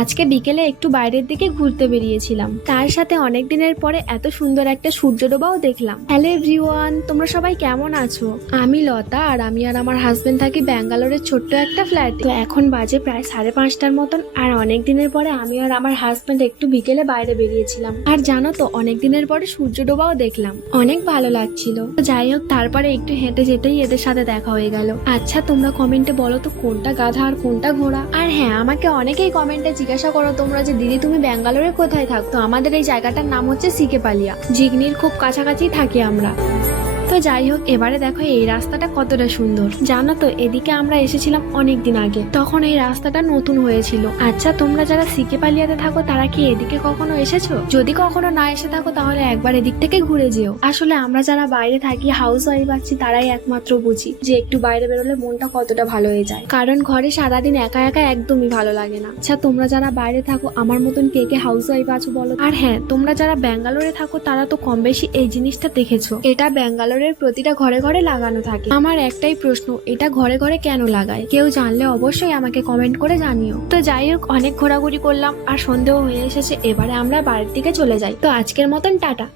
আজকে বিকেলে একটু বাইরের দিকে ঘুরতে বেরিয়েছিলাম, তার সাথে অনেক দিনের পরে এত সুন্দর একটা সূর্য ডোবাও দেখলাম। হ্যালো এভরিওয়ান, তোমরা সবাই কেমন আছো? আমি লতা, আর আমি আর আমার হাজবেন্ড থাকি ব্যাঙ্গালোরের ছোট্ট একটা ফ্ল্যাটে। তো এখন বাজে প্রায় 5:30টার মতন, আর অনেক দিনের পরে আমি আর আমার হাজবেন্ড একটু বিকেলে বাইরে বেরিয়েছিলাম। আর জানো তো, অনেক দিনের পরে সূর্য ডোবাও দেখলাম, অনেক ভালো লাগছিল। তো যাই হোক, তারপরে একটু হেঁটে যেতেই এদের সাথে দেখা হয়ে গেল। আচ্ছা, তোমরা কমেন্টে বলো তো কোনটা গাধা আর কোনটা ঘোড়া। আর হ্যাঁ, আমাকে অনেকেই কমেন্টে জিজ্ঞাসা করো তোমরা যে দিদি তুমি ব্যাঙ্গালোরে কোথায় থাকতো। আমাদের এই জায়গাটার নাম হচ্ছে সিকেপালিয়া, জিগনির খুব কাছাকাছি থাকি আমরা। তো যাই হোক, এবারে দেখো এই রাস্তাটা কতটা সুন্দর। জানো তো, এদিকে আমরা এসেছিলাম অনেক দিন আগে, তখন এই রাস্তাটা নতুন হয়েছিল। আচ্ছা, তোমরা যারা সিকেপালিয়াতে থাকো তারা কি এদিকে কখনো এসেছো? যদি কখনো না এসে থাকো তাহলে একবার এদিক থেকে ঘুরে যেও। আসলে আমরা যারা বাইরে থাকি, হাউস ওয়াইফ আছি, তারাই একমাত্র বুঝি যে একটু বাইরে বেরোলে মনটা কতটা ভালো হয়ে যায়। কারণ ঘরে সারাদিন একা একা একদমই ভালো লাগে না। আচ্ছা, তোমরা যারা বাইরে থাকো আমার মতন কে কে হাউস ওয়াইফ আছো বলো। আর হ্যাঁ, তোমরা যারা ব্যাঙ্গালোরে থাকো তারা তো কম বেশি এই জিনিসটা দেখেছো। এটা ব্যাঙ্গালোরের প্রতিটা ঘরে ঘরে লাগানো থাকে। আমার একটাই প্রশ্ন, এটা ঘরে ঘরে কেন লাগায়? কেউ জানলে অবশ্যই আমাকে কমেন্ট করে জানিও। তো যাই হোক, অনেক ঘোরাঘুরি করলাম আর সন্দেহ হয়ে এসেছে, এবারে আমরা বাড়ির দিকে চলে যাই। তো আজকের মতন টাটা।